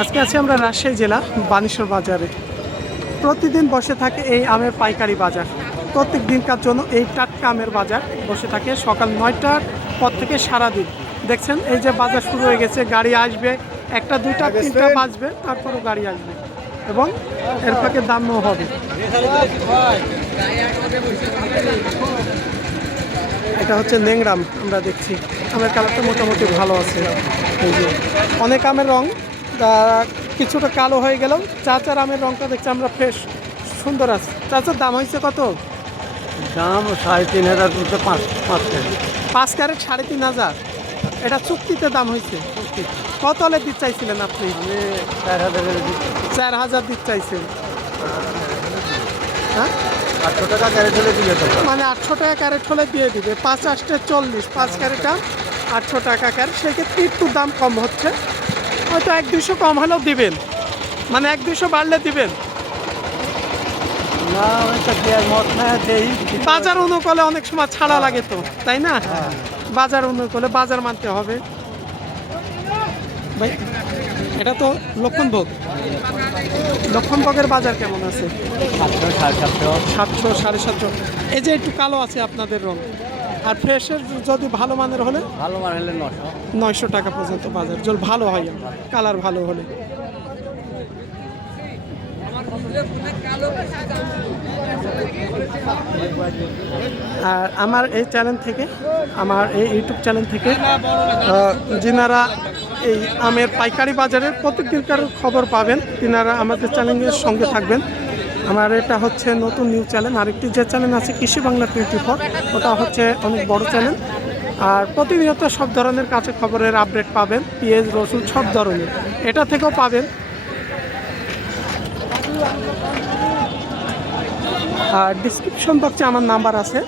আজকে আছি আমরা রাজশাহী জেলা বানেশ্বর বাজারে। প্রতিদিন বসে থাকে এই আমের পাইকারি বাজার। প্রত্যেক দিনকার জন্য এই টাটকা আমের বাজার বসে থাকে সকাল 9টার পর থেকে সারাদিন। দেখছেন এই যে বাজার শুরু হয়ে গেছে, গাড়ি আসবে, একটা দুইটা তিনটা বাজবে, তারপরও গাড়ি আসবে এবং এর ফাঁকে দামও হবে। এটা হচ্ছে লেংরাম, আমরা দেখছি আমের কালারটা মোটামুটি ভালো আছে। এই যে অনেক আমের রং কিছুটা কালো হয়ে গেলেও চাচার আমের রংটা দেখছি আমরা ফ্রেশ সুন্দর আছে। চাচার দাম হয়েছে কত? দাম 3,500 5 ক্যারেট 3,500। এটা চুক্তিতে দাম হয়েছে। কত হলে দিতে চাইছিলেন আপনি? 4,000 দিতে চাইছেন। হ্যাঁ, 800 টাকা ক্যারেট হলে দিয়ে দেবো। মানে 800 টাকা ক্যারেট হলে দিয়ে দিবে। 5 8 40, 5 ক্যারেটা 800 টাকা ক্যারেট। সেক্ষেত্রে একটু দাম কম হচ্ছে, হয়তো 1-200 কম হলেও দিবেন, মানে 1-200 বাড়লে দিবেন। না ওইটা দেওয়ার মত না, দেই বাজার অনুকূলে অনেক সময় ছাড়া লাগে তো, তাই না? বাজার অনুকূলে বাজার মানতে হবে ভাই। এটা তো লক্ষণভোগ। লক্ষণভোগের বাজার কেমন আছে? 700, 700, 750। এই যে একটু কালো আছে আপনাদের রং, আর ফ্রেশের যদি ভালো মানের হলে ভালো মান হলে 900 টাকা পর্যন্ত বাজার, জল ভালো হয়, কালার ভালো হলে। আর আমার এই চ্যানেল থেকে, আমার এই ইউটিউব চ্যানেল থেকে যিনারা এই আমের পাইকারি বাজারের প্রত্যেকদিনকার খবর পাবেন, তিনারা আমাদের চ্যানেলের সঙ্গে থাকবেন। আমার এটা হচ্ছে নতুন নিউ চ্যানেল। আরেকটি যে চ্যানেল আছে কৃষি বাংলা 24, ওটা হচ্ছে অনেক বড় চ্যানেল। আর প্রতিনিয়ত সব ধরনের কাছে খবরের আপডেট পাবেন, পেঁয়াজ রসুন সব ধরনের, এটা থেকেও পাবেন। আর ডিসক্রিপশন বক্সে আমার নাম্বার আছে,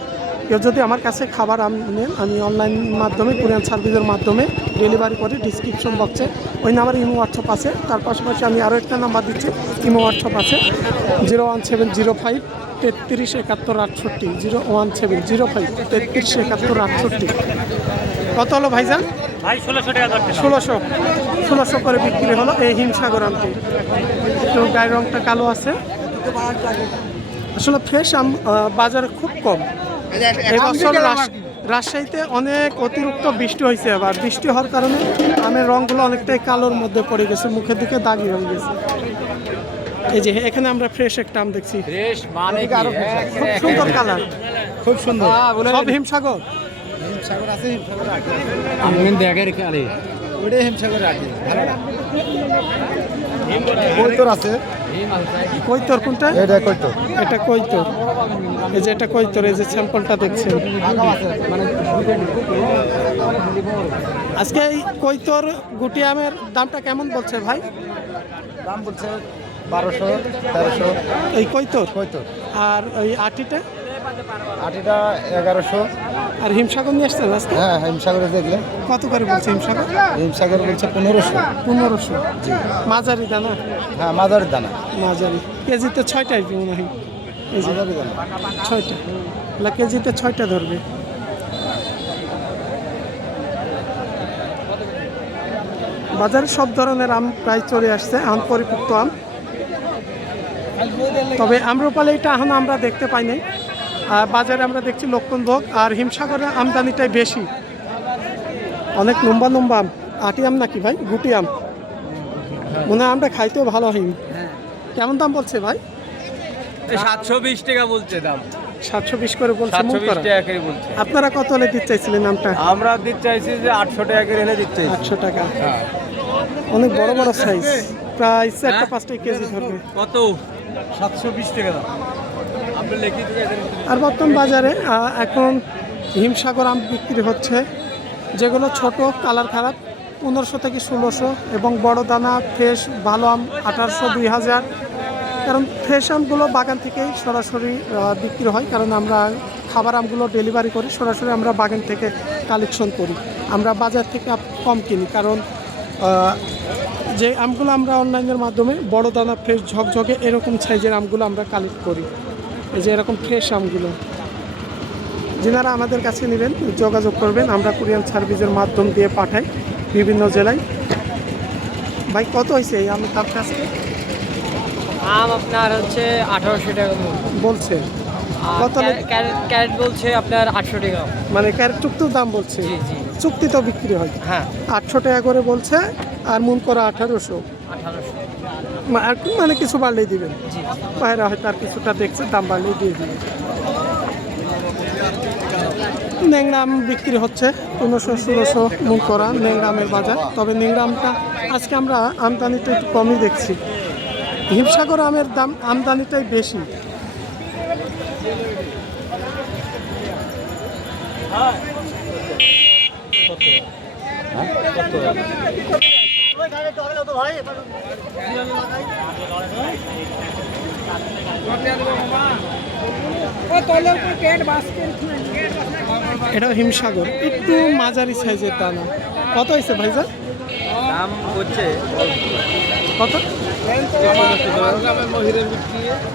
কেউ যদি আমার কাছে খাবার নেন, আমি অনলাইন মাধ্যমে কুরিয়ার সার্ভিসের মাধ্যমে ডেলিভারি করি। ডিসক্রিপশন বক্সে ওই নাম্বারে ইমো হোয়াটসঅ্যাপ আছে। তার পাশাপাশি আমি আরও একটা নাম্বার দিচ্ছি, ইমো হোয়াটসঅ্যাপ আছে 01705 33 71 68, 01705 33 71 68। কত হলো ভাইজান? ভাই 1600 টাকা। 1600 করে বিক্রি হলো এই হিমসাগর আমটি। একটু গায়ের রংটা কালো আছে। আসলে ফ্রেশ আম বাজারে খুব কম। এবছর রাজশাহীতে অনেক অতিরিক্ত বৃষ্টি হয়েছে। আবার বৃষ্টি হওয়ার কারণে আমের রঙগুলো অনেকটাই কালোর মধ্যে পড়ে গেছে, মুখের দিকে দাগি হয়ে গেছে। এই যে এখানে আমরা ফ্রেশ একটা আম দেখছি, ফ্রেশ মানে খুব সুন্দর কালার, খুব সুন্দর। সব হিমসাগর। হিমসাগর আছে, হিমসাগর রাখি আমি দেখের খালি ওইটা হিমসাগর রাখি ভালো না। কৈতর আছে। কৈতর কোনটা? এটা কৈতর। এটা কৈতর। এই যে এটা কৈতর, এই যে স্যাম্পলটা দেখছেন। আজকে এই কৈতর গুটি আমের দামটা কেমন বলছে ভাই? দাম বলছে 1200, 1300। এই কৈতর। কৈতর আর ওই আটিটা? আটিটা 1100। আর হিমসাগর নিয়ে আসছেন আজকে? হ্যাঁ, হিমসাগরে দেখলে কত করে বলছে হিমসাগর? হিমসাগর বলছে 1500। 1500। মাঝারি দানা? হ্যাঁ, মাদারের দানা। মাঝারি। কেজিতে 6টা আসবে মনে হয়। এই যে মাদারের দানা 6টা, কেজিতে 6টা ধরবে। বাজারে সব ধরনের আম প্রায় চলে আসছে, আম পরিপুক্ত আম। তবে আম্রপালি এটা এখন আমরা দেখতে পাই নাই। বাজারে আমরা দেখছি লক্ষণভোগ আর হিমসাগরের আমদানিটাই বেশি। অনেক লম্বা লম্বা আম। আটি আম নাকি ভাই? গুটি আম মনে হয়। আমরা খাইতেও ভালো হিম। কেমন দাম বলছে ভাই? 720 টাকা বলছে দাম। 720 করে বলছে। 720 টাকা করে বলছে। আপনারা কত হলে দিতে চাইছিলেন আমটা? আমরা দিতে চাইছি যে 800 টাকা করে হলে দিতে চাইছি। 800 টাকা। হ্যাঁ, অনেক বড় বড় সাইজ, প্রায় 4-5টা কেজি ধরবে। কত? 720 টাকা দাম। আপনি লিখে দিয়েছেন। আর বর্তমান বাজারে এখন হিমসাগর আম বিক্রি হচ্ছে, যেগুলো ছোট কালার খারাপ 1500 থেকে 1600, এবং বড় দানা ফ্রেশ ভালো আম 1800, 2000। কারণ ফ্রেশ আমগুলো বাগান থেকেই সরাসরি বিক্রি হয়, কারণ আমরা খাবার আমগুলো ডেলিভারি করি, সরাসরি আমরা বাগান থেকে কালেকশন করি। আমরা বাজার থেকে কম কিনি, কারণ যে আমগুলো আমরা অনলাইনের মাধ্যমে বড় দানা ফ্রেশ ঝকঝকে এরকম সাইজের আমগুলো আমরা কালেক্ট করি। এই যে এরকম ফ্রেশ আমগুলো যিনারা আমাদের কাছে নেবেন যোগাযোগ করবেন, আমরা কুরিয়ার সার্ভিসের মাধ্যম দিয়ে পাঠাই বিভিন্ন জেলায়। ভাই কত হয়েছে এই আমের দামটা আজকে? আম আপনার হচ্ছে 1800 টাকা বলছে আর কত ক্যারেট বলছে আপনার 800 টাকা। মানে ক্যারেট চুক্তির দাম বলছে, জি জি চুক্তি তো বিক্রি হয় হ্যাঁ 800 টাকা করে বলছে, আর মন করা 1800। 1800 আর মানে কিছু বাড়লেই দিবেন, জি বাইরে হয়তো আর কিছুটা দেখছে, দাম বাড়লেই দিয়ে দিবেন। ন্যাংরা আম বিক্রি হচ্ছে 1500-1600 মন করা ন্যাংরা আমের বাজার। তবে ন্যাংরা আমটা আজকে আমরা আমদানিটা একটু কমই দেখছি, হিমসাগর আমের দাম আমদানিটাই বেশি। এটা হিমসাগর, একটু মাঝারি সাইজের দানা। কত হয়েছে ভাইজান? দাম হচ্ছে কত?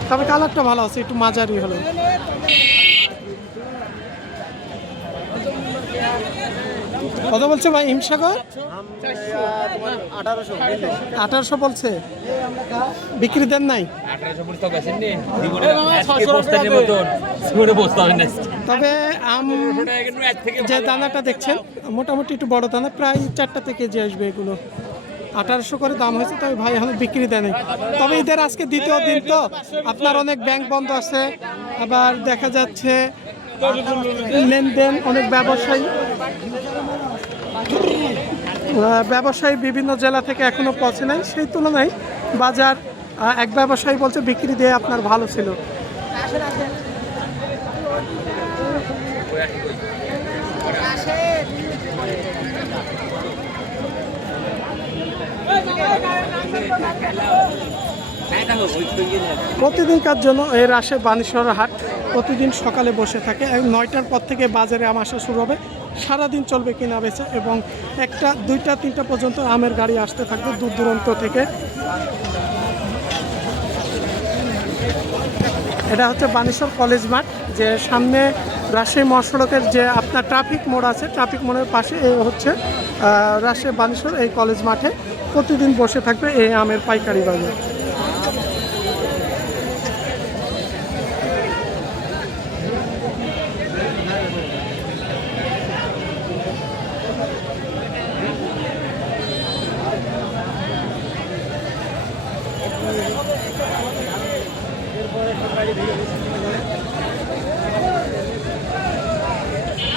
তবে কালারটা ভালো আছে, একটু মাঝারি হলো। কত বলছে ভাই হিমসাগর? 1800 বলছে, বিক্রি দেন নাই? তবে আম যে দানাটা দেখছেন মোটামুটি একটু বড় দানা, প্রায় 4টা কেজি আসবে এগুলো। 1800 করে দাম হয়েছে, তবে ভাই এখন বিক্রি দেয় নাই। তবে ঈদের আজকে দ্বিতীয় দিন তো আপনার অনেক ব্যাংক বন্ধ আছে, আবার দেখা যাচ্ছে লেনদেন অনেক ব্যবসায়ী বিভিন্ন জেলা থেকে এখনো পৌঁছে নাই, সেই তুলনায় বাজার এক ব্যবসায়ী বলছে বিক্রি দিয়ে আপনার ভালো ছিল। প্রতিদিনকার জন্য এই রাজশাহী বানেশ্বর হাট প্রতিদিন সকালে বসে থাকে। 9টার পর থেকে বাজারে আম আসা শুরু হবে, সারাদিন চলবে কিনা বেচা, এবং 1টা 2টা 3টা পর্যন্ত আমের গাড়ি আসতে থাকবে দূর দূরান্ত থেকে। এটা হচ্ছে বানেশ্বর কলেজ মাঠ, যে সামনে রাজশাহী মহাসড়কের যে আপনার ট্রাফিক মোড় আছে, ট্রাফিক মোড়ের পাশে এই হচ্ছে রাজশাহী বানেশ্বর এই কলেজ মাঠে প্রতিদিন বসে থাকবে এই আমের পাইকারি বাজার।